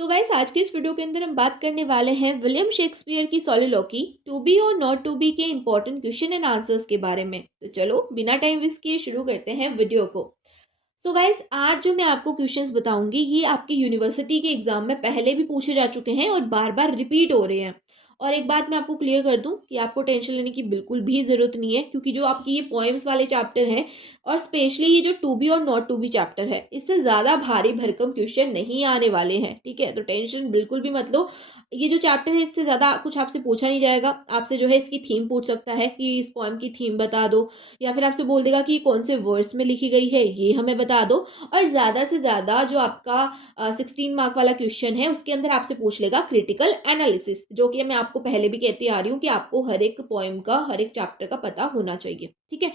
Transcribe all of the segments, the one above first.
So guys, आज की इस वीडियो के अंदर हम बात करने वाले हैं विलियम शेक्सपियर की सॉलिलोकी टू बी और नॉट टू बी के इंपॉर्टेंट क्वेश्चन एंड आंसर्स के बारे में। तो चलो बिना टाइम वेस्ट किए शुरू करते हैं वीडियो को। सो गाइस, आज जो मैं आपको क्वेश्चंस बताऊंगी ये आपकी यूनिवर्सिटी के एग्जाम में पहले भी पूछे जा चुके हैं और बार बार रिपीट हो रहे हैं। और एक बात मैं आपको क्लियर कर दूं कि आपको टेंशन लेने की बिल्कुल भी ज़रूरत नहीं है, क्योंकि जो आपकी ये पोएम्स वाले चैप्टर हैं और स्पेशली ये जो टू बी और नॉट टू बी चैप्टर है, इससे ज़्यादा भारी भरकम क्वेश्चन नहीं आने वाले हैं। ठीक है, तो टेंशन बिल्कुल भी मत लो। ये जो चैप्टर है इससे ज़्यादा कुछ आपसे पूछा नहीं जाएगा। आपसे जो है इसकी थीम पूछ सकता है कि इस पोएम की थीम बता दो, या फिर आपसे बोल देगा कि कौन से वर्ड्स में लिखी गई है ये हमें बता दो। और ज़्यादा से ज़्यादा जो आपका 16 मार्क वाला क्वेश्चन है उसके अंदर आपसे पूछ लेगा क्रिटिकल एनालिसिस, जो कि मैं आपको पहले भी कहती आ रही हूँ कि आपको हर एक पोएम का, हर एक चैप्टर का पता होना चाहिए। ठीक है,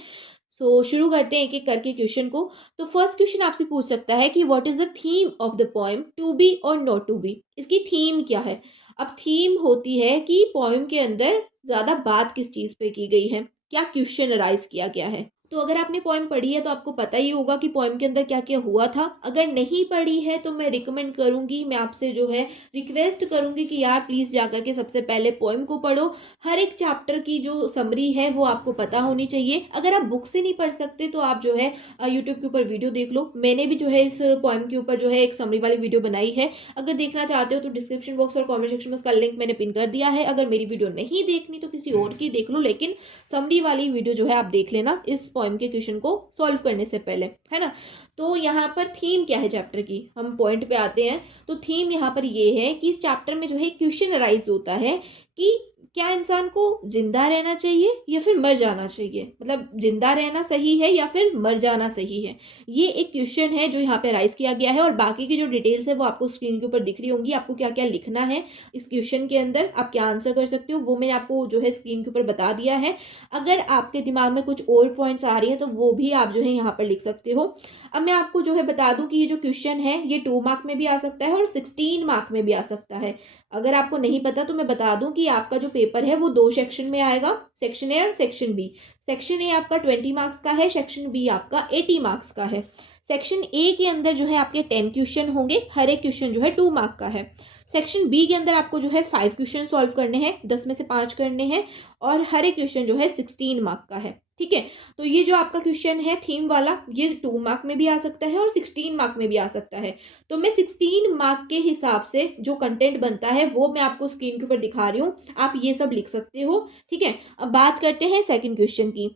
सो शुरू करते हैं एक एक करके क्वेश्चन को। तो फर्स्ट क्वेश्चन आपसे पूछ सकता है कि what is the theme of the poem to be और नॉट टू बी। इसकी थीम क्या है? अब थीम होती है कि पोएम के अंदर ज़्यादा बात किस चीज़ पे की गई है, क्या क्वेश्चन अराइज किया गया है। तो अगर आपने पोएम पढ़ी है तो आपको पता ही होगा कि पोएम के अंदर क्या क्या हुआ था। अगर नहीं पढ़ी है तो मैं रिकमेंड करूंगी, मैं आपसे जो है रिक्वेस्ट करूंगी कि यार प्लीज़ जाकर के सबसे पहले पोएम को पढ़ो। हर एक चैप्टर की जो समरी है वो आपको पता होनी चाहिए। अगर आप बुक से नहीं पढ़ सकते तो आप जो है यूट्यूब के ऊपर वीडियो देख लो। मैंने भी जो है इस पोएम के ऊपर जो है एक समरी वाली वीडियो बनाई है। अगर देखना चाहते हो तो डिस्क्रिप्शन बॉक्स और कमेंट सेक्शन में उसका लिंक मैंने पिन कर दिया है। अगर मेरी वीडियो नहीं देखनी तो किसी और की देख लो, लेकिन समरी वाली वीडियो जो है आप देख लेना इस पोएम के क्वेश्चन को सॉल्व करने से पहले, है ना। तो यहाँ पर थीम क्या है चैप्टर की, हम पॉइंट पे आते हैं। तो थीम यहाँ पर ये है कि इस चैप्टर में जो है क्वेश्चन अराइज होता है कि क्या इंसान को जिंदा रहना चाहिए या फिर मर जाना चाहिए, मतलब जिंदा रहना सही है या फिर मर जाना सही है। ये एक क्वेश्चन है जो यहाँ पे राइज किया गया है, और बाकी की जो डिटेल्स है वो आपको स्क्रीन के ऊपर दिख रही होंगी। आपको क्या क्या लिखना है इस क्वेश्चन के अंदर, आप क्या आंसर कर सकते हो, वो मैंने आपको जो है स्क्रीन के ऊपर बता दिया है। अगर आपके दिमाग में कुछ और पॉइंट्स आ रही हैं तो वो भी आप जो है यहाँ पर लिख सकते हो। अब मैं आपको जो है बता दूं कि ये जो क्वेश्चन है ये 2 मार्क में भी आ सकता है और 16 मार्क में भी आ सकता है। अगर आपको नहीं पता तो मैं बता दूं कि आपका जो पेपर है वो 2 सेक्शन में आएगा, सेक्शन ए और सेक्शन बी। सेक्शन ए आपका 20 मार्क्स का है, सेक्शन बी आपका 80 मार्क्स का है। सेक्शन ए के अंदर जो है आपके 10 क्वेश्चन होंगे, हर एक क्वेश्चन जो है 2 मार्क का है। सेक्शन बी के अंदर आपको जो है 5 क्वेश्चन सॉल्व करने हैं, 10 में से 5 करने हैं, और हर एक क्वेश्चन जो है 16 मार्क का है। ठीक है, तो ये जो आपका क्वेश्चन है थीम वाला ये 2 मार्क में भी आ सकता है और 16 मार्क में भी आ सकता है। तो मैं 16 मार्क के हिसाब से जो कंटेंट बनता है वो मैं आपको स्क्रीन के ऊपर दिखा रही हूँ, आप ये सब लिख सकते हो। ठीक है, अब बात करते हैं सेकंड क्वेश्चन की।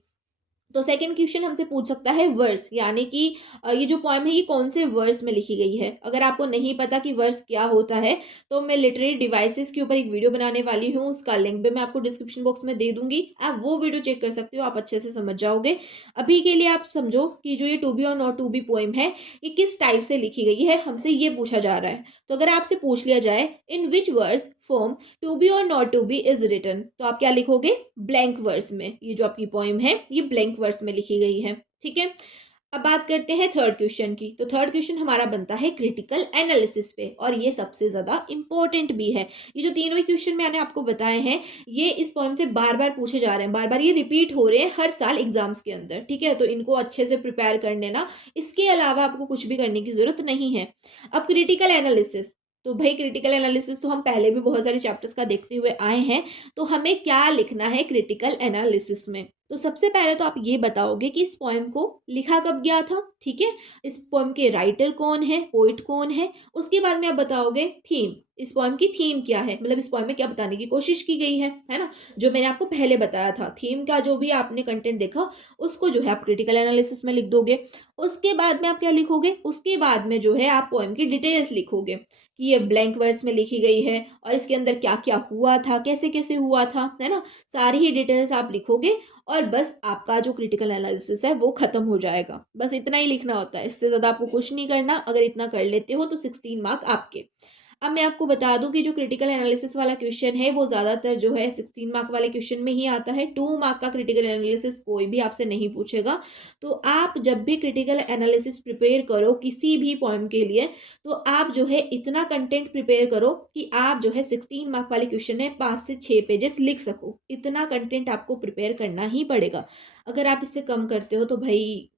तो सेकंड क्वेश्चन हमसे पूछ सकता है वर्स, यानी कि ये जो पोएम है ये कौन से वर्स में लिखी गई है। अगर आपको नहीं पता कि वर्स क्या होता है तो मैं लिटरेरी डिवाइसेस के ऊपर एक वीडियो बनाने वाली हूँ, उसका लिंक भी मैं आपको डिस्क्रिप्शन बॉक्स में दे दूंगी। आप वो वीडियो चेक कर सकते हो, आप अच्छे से समझ जाओगे। अभी के लिए आप समझो कि जो ये टू बी और नॉट टू बी पोएम है ये किस टाइप से लिखी गई है, हमसे ये पूछा जा रहा है। तो अगर आपसे पूछ लिया जाए in which verse form to be और not to be is written, तो आप क्या लिखोगे? ब्लैंक वर्स में। ये जो आपकी पोएम है ये ब्लैंक वर्स में लिखी गई है। ठीक है, अब बात करते हैं थर्ड क्वेश्चन की। तो थर्ड क्वेश्चन हमारा बनता है क्रिटिकल एनालिसिस पे, और ये सबसे ज्यादा इंपॉर्टेंट भी है। ये जो तीनों ही क्वेश्चन मैंने आपको बताए हैं ये इस पोएम से बार बार पूछे जा रहे हैं, बार बार ये रिपीट हो रहे हैं हर साल एग्जाम्स के अंदर। ठीक है, तो इनको अच्छे से प्रिपेयर कर लेना, इसके अलावा आपको कुछ भी करने की जरूरत नहीं है। अब क्रिटिकल एनालिसिस, तो भाई क्रिटिकल एनालिसिस तो हम पहले भी बहुत सारे चैप्टर्स का देखते हुए आए हैं। तो हमें क्या लिखना है क्रिटिकल एनालिसिस में? तो सबसे पहले तो आप ये बताओगे कि इस पोएम को लिखा कब गया था। ठीक है, इस पोएम के राइटर कौन है, पोइट कौन है। उसके बाद में आप बताओगे थीम, इस पोएम की थीम क्या है, मतलब इस पोएम में क्या बताने की कोशिश की गई है ना। जो मैंने आपको पहले बताया था, थीम का जो भी आपने कंटेंट देखा उसको जो है आप क्रिटिकल एनालिसिस में लिख दोगे। उसके बाद में आप क्या लिखोगे? उसके बाद में जो है आप पोएम की डिटेल्स लिखोगे कि ये ब्लैंक वर्स में लिखी गई है और इसके अंदर क्या क्या हुआ था, कैसे कैसे हुआ था, है ना। सारी ही डिटेल्स आप लिखोगे और बस आपका जो क्रिटिकल एनालिसिस है वो खत्म हो जाएगा। बस इतना ही लिखना होता है, इससे ज़्यादा आपको कुछ नहीं करना। अगर इतना कर लेते हो तो 16 मार्क आपके। अब मैं आपको बता दूं कि जो क्रिटिकल एनालिसिस वाला क्वेश्चन है वो ज़्यादातर जो है 16 मार्क वाले क्वेश्चन में ही आता है। 2 मार्क का क्रिटिकल एनालिसिस कोई भी आपसे नहीं पूछेगा। तो आप जब भी क्रिटिकल एनालिसिस प्रिपेयर करो किसी भी पॉइंट के लिए, तो आप जो है इतना कंटेंट प्रिपेयर करो कि आप जो है 16 मार्क वाले क्वेश्चन है 5 से 6 पेजेस लिख सको। इतना कंटेंट आपको प्रिपेयर करना ही पड़ेगा। अगर आप इससे कम करते हो तो भाई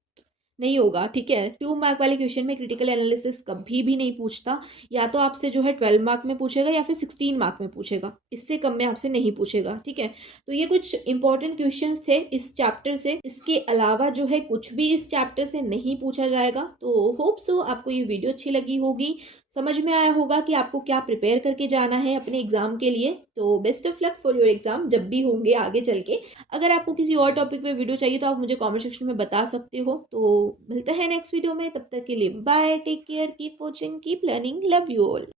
नहीं होगा, ठीक है। 2 मार्क वाले क्वेश्चन में क्रिटिकल एनालिसिस कभी भी नहीं पूछता। या तो आपसे जो है 12 मार्क में पूछेगा या फिर 16 मार्क में पूछेगा, इससे कम में आपसे नहीं पूछेगा, ठीक है। तो ये कुछ इंपॉर्टेंट क्वेश्चंस थे इस चैप्टर से। इसके अलावा जो है कुछ भी इस चैप्टर से नहीं पूछा जाएगा। तो होप सो आपको ये वीडियो अच्छी लगी होगी, समझ में आया होगा कि आपको क्या प्रिपेयर करके जाना है अपने एग्जाम के लिए। तो best of luck for your exam जब भी होंगे आगे चल के। अगर आपको किसी और टॉपिक पे वीडियो चाहिए तो आप मुझे कमेंट सेक्शन में बता सकते हो। तो मिलते हैं नेक्स्ट वीडियो में, तब तक के लिए bye, take care, keep watching, keep learning, love you all.